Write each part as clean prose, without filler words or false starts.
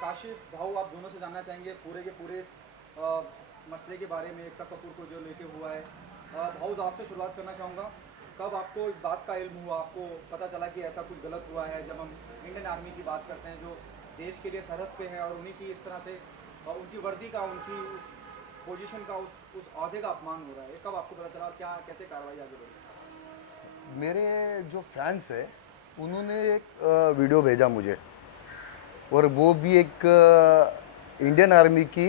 काशिफ भाऊ, आप दोनों से जानना चाहेंगे पूरे के पूरे इस मसले के बारे में, एकता कपूर को जो लेके हुआ है। भाऊ, आपसे शुरुआत करना चाहूँगा। कब आपको इस बात का इल्म हुआ, आपको पता चला कि ऐसा कुछ गलत हुआ है? जब हम इंडियन आर्मी की बात करते हैं जो देश के लिए सरहद पे है और उन्हीं की इस तरह से उनकी वर्दी का, उनकी उस पोजीशन का, उस ओहदे का अपमान हो रहा है, ये कब आपको पता चला और क्या कैसे कार्रवाई आगे बढ़ी? मेरे जो फैंस है उन्होंने एक वीडियो भेजा मुझे, और वो भी एक इंडियन आर्मी की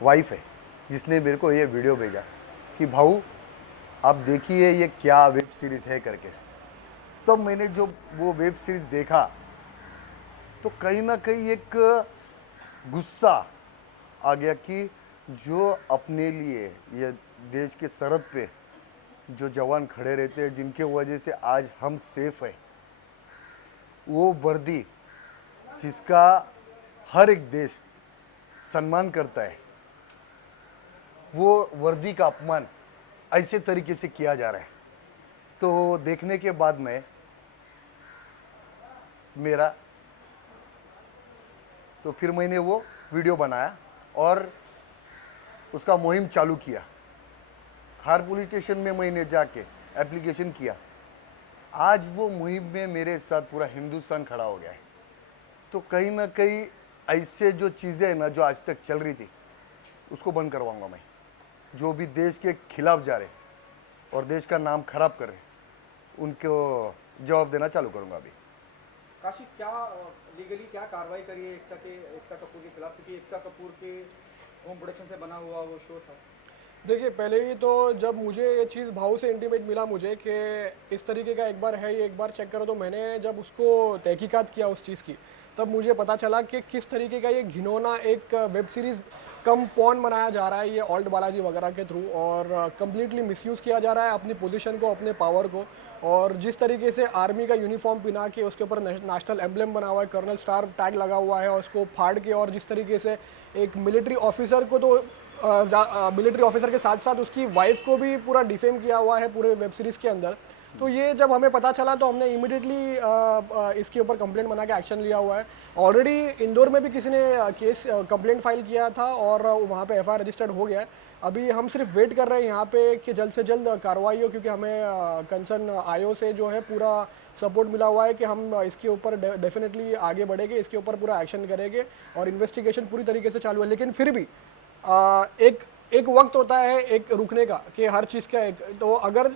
वाइफ है जिसने मेरे को ये वीडियो भेजा कि भाऊ आप देखिए ये क्या वेब सीरीज़ है करके। तब मैंने जो वो वेब सीरीज़ देखा तो कहीं ना कहीं एक गुस्सा आ गया कि जो अपने लिए ये देश के सरहद पे जो जवान खड़े रहते हैं, जिनके वजह से आज हम सेफ है, वो वर्दी जिसका हर एक देश सम्मान करता है, वो वर्दी का अपमान ऐसे तरीके से किया जा रहा है। तो देखने के बाद में मेरा तो फिर मैंने वो वीडियो बनाया और उसका मुहिम चालू किया। खार पुलिस स्टेशन में मैंने जाके एप्लीकेशन किया। आज वो मुहिम में मेरे साथ पूरा हिंदुस्तान खड़ा हो गया है। तो कहीं ना कहीं ऐसे जो चीज़ें हैं ना, जो आज तक चल रही थी, उसको बंद करवाऊंगा मैं। जो भी देश के खिलाफ जा रहे और देश का नाम खराब कर रहे, उनको जवाब देना चालू करूंगा अभी। काशिफ, क्या लीगली क्या कार्रवाई करी है एकता कपूर के खिलाफ? क्योंकि एकता कपूर के होम प्रोडक्शन से बना हुआ वो शो था। देखिए, पहले ही तो जब मुझे ये चीज़ भाऊ से इंटीमेट मिला मुझे कि इस तरीके का एक बार है, ये एक बार चेक करो, तो मैंने जब उसको तहकीकात किया उस चीज़ की, तब मुझे पता चला कि किस तरीके का ये घिनौना एक वेब सीरीज़ कम पॉर्न बनाया जा रहा है ये ऑल्ट बालाजी वगैरह के थ्रू, और कम्प्लीटली मिसयूज़ किया जा रहा है अपनी पोजीशन को, अपने पावर को। और जिस तरीके से आर्मी का यूनिफॉर्म पहना के उसके ऊपर नेशनल एम्ब्लेम बना हुआ है, कर्नल स्टार टैग लगा हुआ है, और उसको फाड़ के, और जिस तरीके से एक मिलिट्री ऑफिसर को तो मिलिट्री ऑफिसर के साथ साथ उसकी वाइफ को भी पूरा डिफेम किया हुआ है पूरे वेब सीरीज़ के अंदर। तो ये जब हमें पता चला तो हमने इमीडिएटली इसके ऊपर कंप्लेंट बना के एक्शन लिया हुआ है। ऑलरेडी इंदौर में भी किसी ने केस कंप्लेंट फाइल किया था और वहाँ पे एफआईआर रजिस्टर्ड हो गया है। अभी हम सिर्फ वेट कर रहे हैं यहाँ पे कि जल्द से जल्द कार्रवाई हो, क्योंकि हमें कंसर्न आईओ से जो है पूरा सपोर्ट मिला हुआ है कि हम इसके ऊपर डेफिनेटली आगे बढ़ेंगे, इसके ऊपर पूरा एक्शन करेंगे, और इन्वेस्टिगेशन पूरी तरीके से चालू है। लेकिन फिर भी एक एक वक्त होता है एक रुकने का, कि हर चीज़ का एक, तो अगर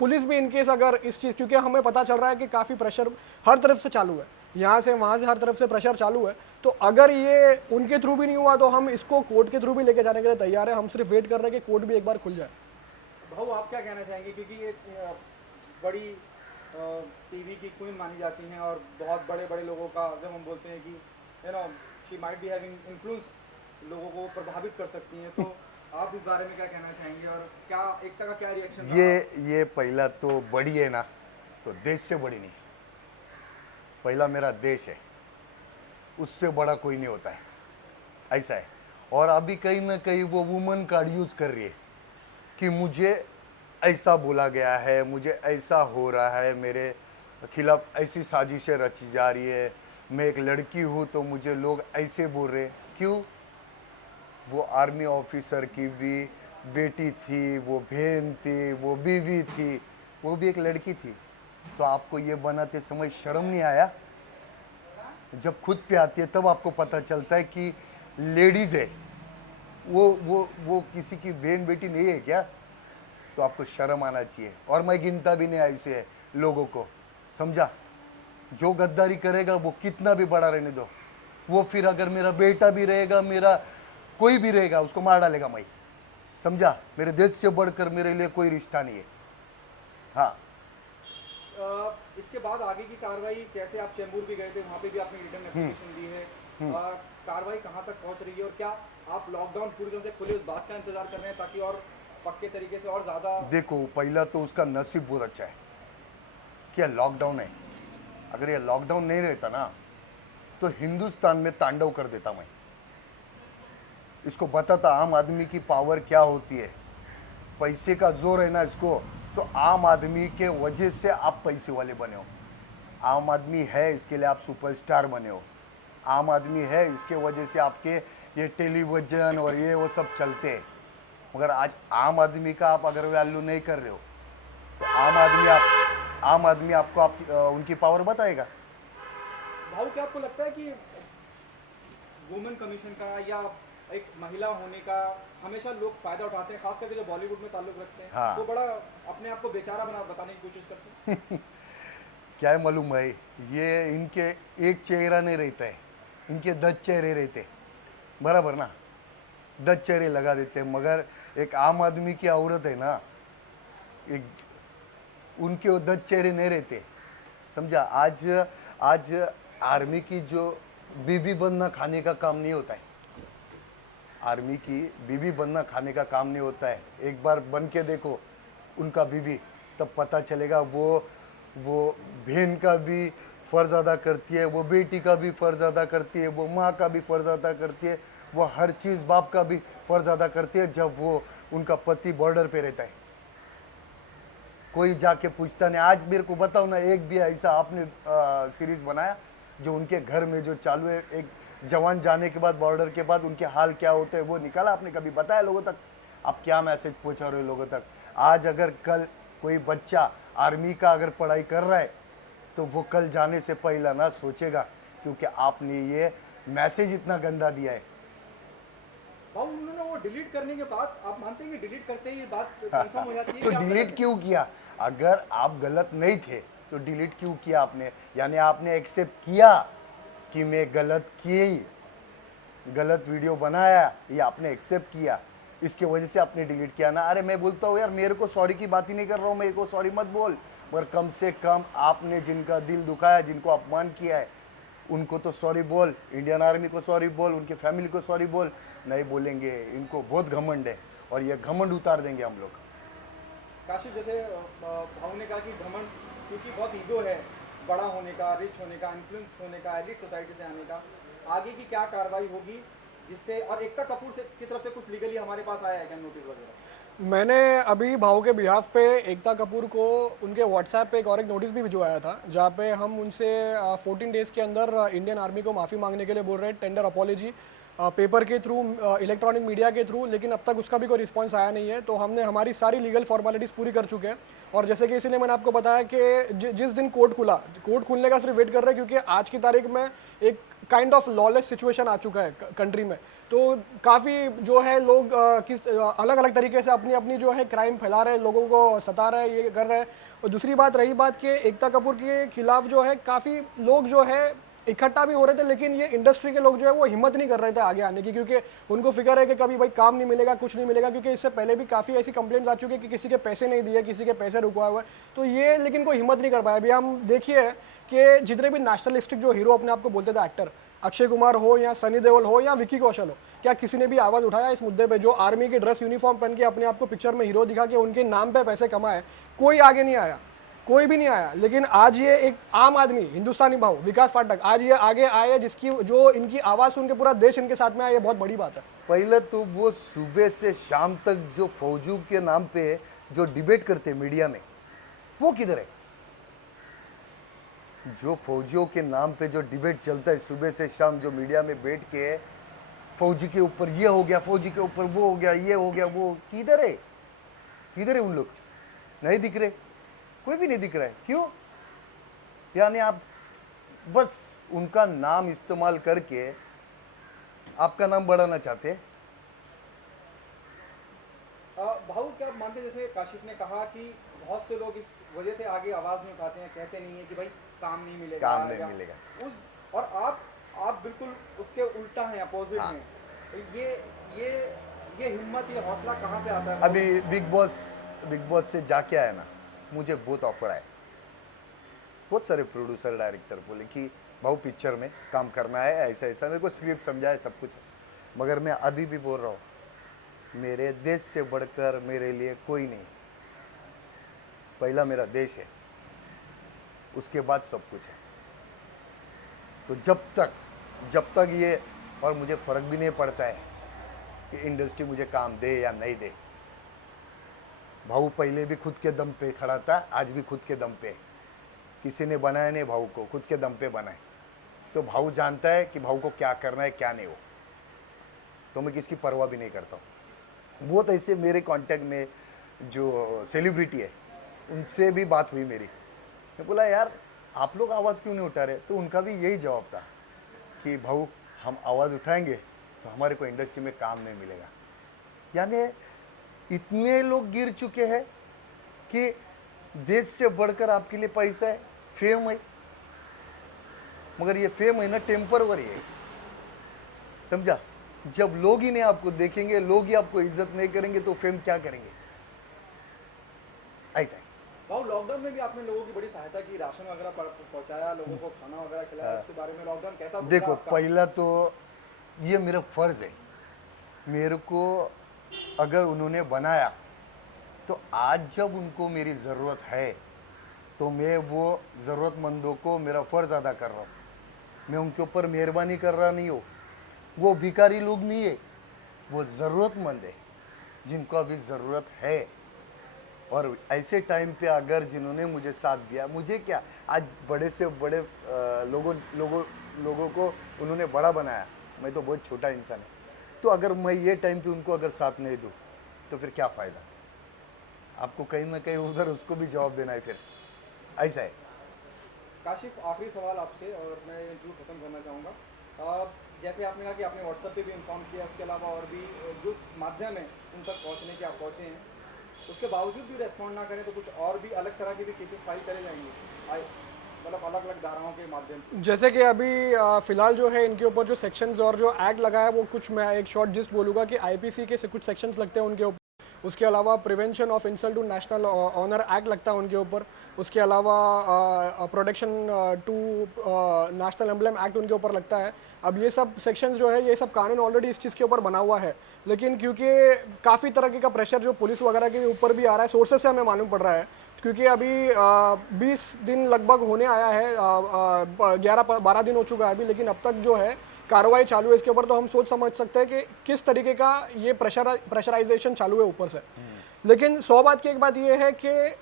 पुलिस भी इनकेस अगर इस चीज़, क्योंकि हमें पता चल रहा है कि काफ़ी प्रेशर हर तरफ से चालू है, यहाँ से वहाँ से हर तरफ से प्रेशर चालू है, तो अगर ये उनके थ्रू भी नहीं हुआ तो हम इसको कोर्ट के थ्रू भी लेके जाने के लिए तैयार है। हम सिर्फ वेट कर रहे हैं कि कोर्ट भी एक बार खुल जाए। भाऊ, आप क्या कहना चाहेंगे? क्योंकि ये बड़ी टीवी की क्वीन मानी जाती हैं और बहुत बड़े बड़े लोगों का, जब हम बोलते हैं कि she might be having influence, लोगों को प्रभावित कर सकती हैं, तो आप इस बारे में क्या कहना चाहेंगे और क्या एकता का क्या रिएक्शन रहा? ये पहला तो बड़ी है ना, तो देश से बड़ी नहीं। पहला मेरा देश है, उससे बड़ा कोई नहीं होता है, ऐसा है। और अभी कहीं ना कहीं वो वुमन कार्ड यूज़ कर रही है कि मुझे ऐसा बोला गया है, मुझे ऐसा हो रहा है, मेरे खिलाफ ऐसी साजिशें रची जा रही है, मैं एक लड़की हूँ तो मुझे लोग ऐसे बोल रहे। क्यों? वो आर्मी ऑफिसर की भी बेटी थी, वो बहन थी, वो बीवी थी, वो भी एक लड़की थी। तो आपको ये बनाते समय शर्म नहीं आया? जब खुद पे आती है तब आपको पता चलता है कि लेडीज़ है, वो किसी की बहन बेटी नहीं है क्या? तो आपको शर्म आना चाहिए। और मैं गिनता भी नहीं ऐसे है लोगों को, समझा? जो गद्दारी करेगा वो कितना भी बड़ा रहने दो, वो फिर अगर मेरा बेटा भी रहेगा, मेरा कोई भी रहेगा, उसको मार डालेगा मैं, समझा? मेरे देश से बढ़कर मेरे लिए कोई रिश्ता नहीं है। हाँ, इसके बाद आगे की कार्रवाई कैसे? आप चेंबूर भी गए थे, वहाँ पे भी आपने रिटर्न एप्लीकेशन दी है। कार्रवाई कहाँ तक पहुँच रही है और क्या आप लॉकडाउन पूरी तरह से खुले उस बात का इंतजार कर रहे हैं ताकि और पक्के तरीके से और ज़्यादा? देखो, पहला तो उसका नसीब बहुत अच्छा है कि लॉकडाउन है। अगर ये लॉकडाउन नहीं रहता ना तो हिंदुस्तान में तांडव कर देता मैं। इसको बताता आम आदमी की पावर क्या होती है, पैसे का जोर है ना इसको, तो आम आदमी के वजह से आप पैसे वाले बने हो। आम आदमी है इसके लिए आप सुपरस्टार बने हो। आम आदमी है, इसके वजह से आपके ये टेलीविजन और ये वो सब चलते हैं। मगर आज आम आदमी का आप अगर वैल्यू नहीं कर रहे हो तो आम आदमी आपको उनकी पावर बताएगा। भाऊ क्या आपको लगता है कि वुमेन कमीशन का या एक महिला होने का हमेशा लोग फायदा उठाते हैं, खास करके जो बॉलीवुड में ताल्लुक रखते हैं, हाँ। वो बड़ा अपने आप को बेचारा बताने की कोशिश करते हैं। क्या है मालूम है, ये इनके एक चेहरा नहीं रहता है, इनके 10 चेहरे रहते, बराबर ना, 10 चेहरे लगा देते हैं। मगर एक आम आदमी की औरत है ना, एक उनके वो 10 चेहरे नहीं रहते, समझा। आज आर्मी की जो बीबी बनना खाने का काम नहीं होता है, आर्मी की बीबी बनना खाने का काम नहीं होता है। एक बार बन के देखो उनका बीबी, तब पता चलेगा वो बहन का भी फ़र्ज़ अदा करती है, वो बेटी का भी फ़र्ज़ अदा करती है, वो माँ का भी फ़र्ज़ अदा करती है, वो हर चीज़ बाप का भी फ़र्ज़ अदा करती है जब वो उनका पति बॉर्डर पे रहता है। कोई जाके पूछता नहीं। आज मेरे को बताओ ना, एक भी ऐसा आपने सीरीज़ बनाया जो उनके घर में जो चालू है, एक जवान जाने के बाद बॉर्डर के बाद उनके हाल क्या होते हैं वो निकाला आपने? कभी बताया लोगों तक? आप क्या मैसेज पहुंचा रहे हो लोगों तक? आज अगर कल कोई बच्चा आर्मी का अगर पढ़ाई कर रहा है तो वो कल जाने से पहला ना सोचेगा, क्योंकि आपने ये मैसेज इतना गंदा दिया है। भाऊ उन्होंने वो डिलीट करने के बाद आप मानते हैं कि डिलीट करते ही ये बात कंफर्म हो जाती है तो कि आप डिलीट गलत क्यों किया? अगर आप गलत नहीं थे तो डिलीट क्यों किया आपने? यानी आपने एक्सेप्ट किया कि मैं गलत वीडियो बनाया, ये आपने एक्सेप्ट किया, इसके वजह से आपने डिलीट किया ना। अरे मैं बोलता हूँ यार, मेरे को सॉरी की बात ही नहीं कर रहा हूँ, मेरे को सॉरी मत बोल, मगर कम से कम आपने जिनका दिल दुखाया, जिनको अपमान किया है, उनको तो सॉरी बोल। इंडियन आर्मी को सॉरी बोल, उनके फैमिली को सॉरी बोल। नहीं बोलेंगे, इनको बहुत घमंड है और ये घमंड उतार देंगे हम लोग। काशिफ जैसे भाऊ ने कहा कि घमंड, क्योंकि बहुत ईगो है बड़ा होने का, रिच होने का, इन्फ्लुएंस होने का, एलिट सोसाइटी से आने का, आगे की क्या कार्रवाई होगी जिससे, और एकता कपूर से की तरफ से कुछ लीगली हमारे पास आया है क्या नोटिस वगैरह? मैंने अभी भाव के बिहाफ पे एकता कपूर को उनके व्हाट्सएप पे एक नोटिस भी भिजवाया था, जहाँ पे हम उनसे 14 डेज़ के अंदर इंडियन आर्मी को माफ़ी मांगने के लिए बोल रहे हैं, टेंडर अपॉलॉजी पेपर के थ्रू, इलेक्ट्रॉनिक मीडिया के थ्रू, लेकिन अब तक उसका भी कोई रिस्पांस आया नहीं है। तो हमने हमारी सारी लीगल फॉर्मेलिटीज़ पूरी कर चुके हैं। और जैसे कि इसीलिए मैंने आपको बताया कि जिस दिन कोर्ट खुलने का सिर्फ वेट कर रहे हैं, क्योंकि आज की तारीख में एक काइंड ऑफ लॉलेस सिचुएशन आ चुका है कंट्री में। तो काफ़ी जो है लोग किस अलग अलग तरीके से अपनी अपनी जो है क्राइम फैला रहे हैं, लोगों को सता रहे हैं, ये कर रहे हैं। और दूसरी बात रही बात कि एकता कपूर के खिलाफ जो है काफ़ी लोग जो है इकट्ठा भी हो रहे थे, लेकिन ये इंडस्ट्री के लोग जो है वो हिम्मत नहीं कर रहे थे आगे आने की, क्योंकि उनको फिक्र है कि कभी भाई काम नहीं मिलेगा, कुछ नहीं मिलेगा, क्योंकि इससे पहले भी काफ़ी ऐसी कंप्लेंट्स आ चुकी है कि किसी के पैसे नहीं दिए, किसी के पैसे रुकवा हुआ है। तो ये लेकिन कोई हिम्मत नहीं कर पाया। अभी हम देखिए कि जितने भी नेशनलिस्टिक जो हीरो अपने आप को बोलते थे एक्टर, अक्षय कुमार हो या सनी देओल हो या विकी कौशल हो, क्या किसी ने भी आवाज़ उठाया इस मुद्दे पे? जो आर्मी की ड्रेस यूनिफॉर्म पहन के अपने आप को पिक्चर में हीरो दिखा के उनके नाम पे पैसे कमाए, कोई आगे नहीं आया, कोई भी नहीं आया। लेकिन आज ये एक आम आदमी, हिंदुस्तानी भाव विकास फाटक, आज ये आगे आए, जिसकी जो इनकी आवाज़ सुन के पूरा देश इनके साथ में आया, ये बहुत बड़ी बात है। पहले तो वो सुबह से शाम तक जो फौजियों के नाम पे जो डिबेट करते मीडिया में, वो किधर है? जो फौजियों के नाम पे जो डिबेट चलता है सुबह से शाम, जो मीडिया में बैठ के फौजी के ऊपर ये हो गया, फौजी के ऊपर वो हो गया, ये हो गया, वो किधर है? किधर है उन लोग? नहीं दिख रहे, कोई भी नहीं दिख रहा है। क्यों? यानी आप बस उनका नाम इस्तेमाल करके आपका नाम बढ़ाना चाहते हैं। भाऊ क्या आप मानते हैं, जैसे काशिफ ने कहा कि बहुत से लोग इस वजह से आगे आवाज़ नहीं उठाते हैं, कहते नहीं है कि भाई काम नहीं मिलेगा, काम नहीं मिलेगा। और आप बिल्कुल उसके उल्टा हैं, अपोजिट हाँ। हैं। तो ये हिम्मत, ये हौसला कहाँ से आता है? अभी बिग बॉस से जाके आया ना, मुझे बहुत ऑफर आए, बहुत सारे प्रोड्यूसर डायरेक्टर बोले कि भाऊ पिक्चर में काम करना है, ऐसा ऐसा, मेरे को स्क्रिप्ट समझाए सब कुछ। मगर मैं अभी भी बोल रहा हूँ, मेरे देश से बढ़कर मेरे लिए कोई नहीं। पहला मेरा देश है, उसके बाद सब कुछ है। तो जब तक ये, और मुझे फ़र्क भी नहीं पड़ता है कि इंडस्ट्री मुझे काम दे या नहीं दे। भाऊ पहले भी खुद के दम पे खड़ा था, आज भी खुद के दम पे। किसी ने बनाया नहीं भाऊ को, खुद के दम पे बनाए। तो भाऊ जानता है कि भाऊ को क्या करना है क्या नहीं हो, तो मैं किसकी परवाह भी नहीं करता हूँ। बहुत ऐसे मेरे कांटेक्ट में जो सेलिब्रिटी है उनसे भी बात हुई मेरी, मैं बोला यार आप लोग आवाज़ क्यों नहीं उठा रहे, तो उनका भी यही जवाब था कि भाऊ हम आवाज़ उठाएंगे तो हमारे को इंडस्ट्री में काम नहीं मिलेगा। यानी इतने लोग गिर चुके हैं कि देश से बढ़कर आपके लिए पैसा है, फेम है, मगर ये फेम है ना टेम्परवरी है, समझा। जब लोग ही नहीं आपको देखेंगे, लोग ही आपको इज्जत नहीं करेंगे तो फेम क्या करेंगे, ऐसा है। भाऊ लॉकडाउन में भी आपने लोगों की बड़ी सहायता की, राशन वगैरह पहुंचाया, लोगों को खाना वगैरह खिलाया, उसके बारे में लॉकडाउन कैसा गुजरा देखो आपका? पहला तो ये मेरा फर्ज है, मेरे को अगर उन्होंने बनाया तो आज जब उनको मेरी ज़रूरत है तो मैं वो ज़रूरतमंदों को मेरा फ़र्ज़ अदा कर रहा हूँ। मैं उनके ऊपर मेहरबानी कर रहा नहीं हो, वो भिखारी लोग नहीं है, वो ज़रूरतमंद है जिनको अभी ज़रूरत है। और ऐसे टाइम पे अगर जिन्होंने मुझे साथ दिया, मुझे क्या आज बड़े से बड़े लोगों को उन्होंने बड़ा बनाया, मैं तो बहुत छोटा इंसान है, तो अगर मैं ये टाइम पे उनको अगर साथ नहीं दूँ तो फिर क्या फ़ायदा। आपको कहीं ना कहीं उधर उसको भी जवाब देना है, फिर ऐसा है। काशिफ आखिरी सवाल आपसे और मैं इंटरव्यू खत्म करना चाहूँगा। जैसे आपने कहा कि आपने व्हाट्सएप पे भी इन्फॉर्म किया, उसके अलावा और भी जो माध्यम है उन तक पहुँचने के आप पहुँचे हैं, उसके बावजूद भी रेस्पॉन्ड ना करें तो कुछ और भी अलग तरह के भी केसेस फाइल करे जाएंगे, मतलब अलग अलग धाराओं के माध्यम से? जैसे कि अभी फिलहाल जो है इनके ऊपर जो सेक्शंस और जो एक्ट लगा है वो कुछ, मैं एक शॉर्ट जिस्ट बोलूँगा कि आईपीसी के कुछ सेक्शंस लगते हैं उनके ऊपर, उसके अलावा prevention of insult to national honour act लगता है उनके ऊपर, उसके अलावा protection to national emblem act उनके ऊपर लगता है। अब ये सब सेक्शंस जो है, ये सब कानून ऑलरेडी इस चीज़ के ऊपर बना हुआ है, लेकिन क्योंकि काफ़ी तरह का प्रेशर जो पुलिस वगैरह के ऊपर भी आ रहा है, सोर्सेस से हमें मालूम पड़ रहा है, क्योंकि अभी 20 दिन लगभग होने आया है, 11-12 दिन हो चुका है अभी, लेकिन अब तक जो है कार्रवाई चालू है इसके ऊपर, तो हम सोच समझ सकते हैं कि किस तरीके का ये प्रेशराइजेशन चालू है ऊपर से। लेकिन 100 बात की एक बात ये है कि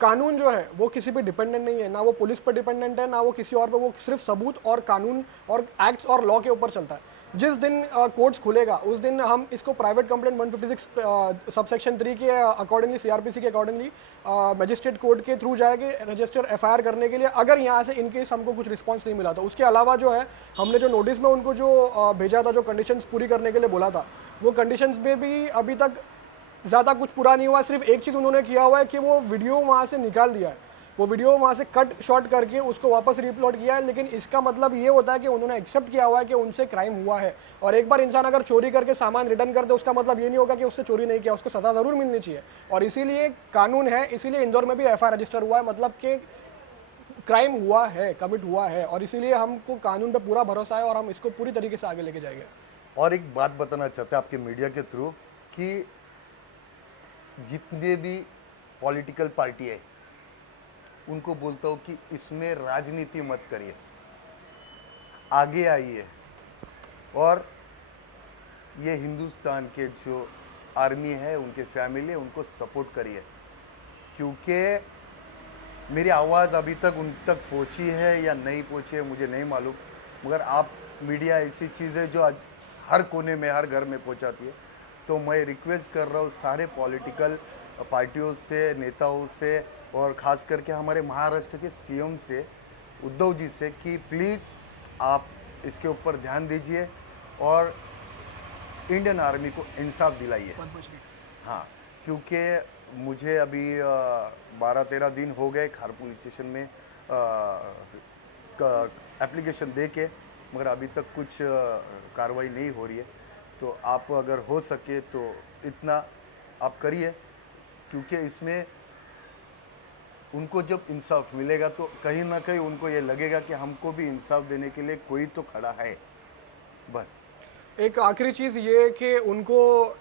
कानून जो है वो किसी पे डिपेंडेंट नहीं है, ना वो पुलिस पर डिपेंडेंट है ना वो किसी और पे, वो सिर्फ सबूत और कानून और एक्ट्स और लॉ के ऊपर चलता है। जिस दिन कोर्ट्स खुलेगा उस दिन हम इसको प्राइवेट कंप्लेंट 156 सबसेक्शन 3 के अकॉर्डिंगली, सीआरपीसी के अकॉर्डिंगली मजिस्ट्रेट कोर्ट के थ्रू जाएंगे रजिस्टर एफआईआर करने के लिए, अगर यहाँ से इनकेस हमको कुछ रिस्पांस नहीं मिला। तो उसके अलावा जो है हमने जो नोटिस में उनको जो भेजा था, जो कंडीशंस पूरी करने के लिए बोला था, वो कंडीशंस में भी अभी तक ज़्यादा कुछ पूरा नहीं हुआ। सिर्फ एक चीज़ उन्होंने किया हुआ है कि वो वीडियो वहाँ से निकाल दिया है, वो वीडियो वहाँ से कट शॉट करके उसको वापस रिअपलोड किया है, लेकिन इसका मतलब ये होता है कि उन्होंने एक्सेप्ट किया हुआ है कि उनसे क्राइम हुआ है। और एक बार इंसान अगर चोरी करके सामान रिटर्न कर दे, उसका मतलब ये नहीं होगा कि उससे चोरी नहीं किया, उसको सज़ा ज़रूर मिलनी चाहिए। और इसीलिए कानून है, इसीलिए इंदौर में भी एफआईआर रजिस्टर हुआ है, मतलब कि क्राइम हुआ है, कमिट हुआ है, और इसीलिए हमको कानून पर पूरा भरोसा है और हम इसको पूरी तरीके से आगे लेके जाएंगे। और एक बात बताना चाहते हैं आपके मीडिया के थ्रू कि जितने भी पॉलिटिकल पार्टी है उनको बोलता हूँ कि इसमें राजनीति मत करिए, आगे आइए और ये हिंदुस्तान के जो आर्मी है, उनके फैमिली है, उनको सपोर्ट करिए, क्योंकि मेरी आवाज़ अभी तक उन तक पहुँची है या नहीं पहुँची है मुझे नहीं मालूम, मगर आप मीडिया ऐसी चीज़ है जो आज हर कोने में, हर घर में पहुँचाती है। तो मैं रिक्वेस्ट कर रहा हूँ सारे पॉलिटिकल पार्टियों से, नेताओं से, और ख़ास करके हमारे महाराष्ट्र के सीएम से, उद्धव जी से, कि प्लीज़ आप इसके ऊपर ध्यान दीजिए और इंडियन आर्मी को इंसाफ दिलाइए। हाँ, क्योंकि मुझे अभी 12-13 दिन हो गए खार पुलिस स्टेशन में एप्लीकेशन दे के, मगर अभी तक कुछ कार्रवाई नहीं हो रही है। तो आप अगर हो सके तो इतना आप करिए, क्योंकि इसमें उनको जब इंसाफ मिलेगा तो कहीं ना कहीं उनको ये लगेगा कि हमको भी इंसाफ देने के लिए कोई तो खड़ा है। बस एक आखिरी चीज़ ये है कि उनको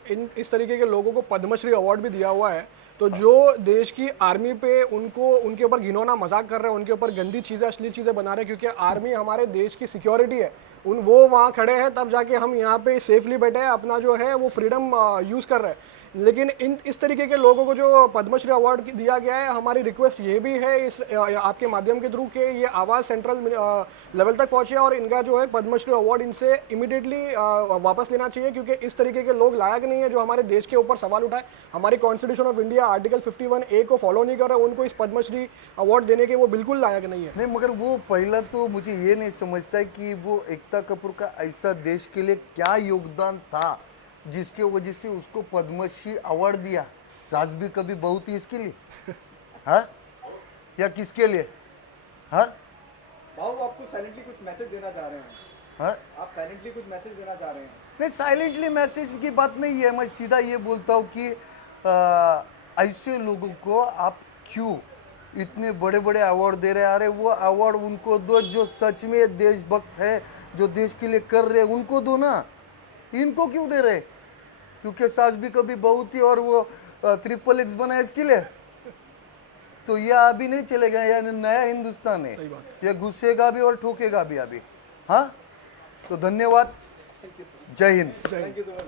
इस तरीके के लोगों को पद्मश्री अवार्ड भी दिया हुआ है, तो जो देश की आर्मी पे उनको उनके ऊपर घिनौना मजाक कर रहे हैं, उनके ऊपर गंदी चीज़ें, अश्लील चीज़ें बना रहे हैं, क्योंकि आर्मी हमारे देश की सिक्योरिटी है, वो वहाँ खड़े हैं तब जाके हम यहाँ पे सेफली बैठे हैं, अपना जो है वो फ्रीडम यूज़ कर रहे हैं। लेकिन इस तरीके के लोगों को जो पद्मश्री अवार्ड दिया गया है, हमारी रिक्वेस्ट ये भी है इस आपके माध्यम के थ्रू के ये आवाज़ सेंट्रल लेवल तक पहुंचे और इनका जो है पद्मश्री अवार्ड इनसे इमीडिएटली वापस लेना चाहिए, क्योंकि इस तरीके के लोग लायक नहीं है जो हमारे देश के ऊपर सवाल उठाए, हमारी constitution of India article 51A को फॉलो नहीं कर रहे, उनको इस पद्मश्री अवार्ड देने के वो बिल्कुल लायक नहीं है। नहीं, मगर वो पहला तो मुझे ये नहीं समझता है कि वो एकता कपूर का ऐसा देश के लिए क्या योगदान था जिसके वजह से उसको पद्मश्री अवार्ड दिया। सास भी कभी बहू थी इसके लिए हाँ, या किसके लिए? हाँ भाऊ आपको साइलेंटली कुछ मैसेज देना चाह रहे हैं, हाँ, आप साइलेंटली कुछ मैसेज देना चाह रहे हैं। नहीं, साइलेंटली मैसेज की बात नहीं है। मैं सीधा ये बोलता हूँ कि ऐसे लोगों को आप क्यों इतने बड़े बड़े अवार्ड दे रहे हैं? अरे वो अवार्ड उनको दो जो सच में देशभक्त है, जो देश के लिए कर रहे, उनको दो ना। इनको क्यों दे रहे? क्योंकि सास भी कभी बहू थी और वो XXX बना इसके लिए। तो यह अभी नहीं चलेगा, यह नया हिंदुस्तान है, यह घुसेगा भी और ठोकेगा भी अभी। हाँ, तो धन्यवाद, जय Hind. Thank you so much.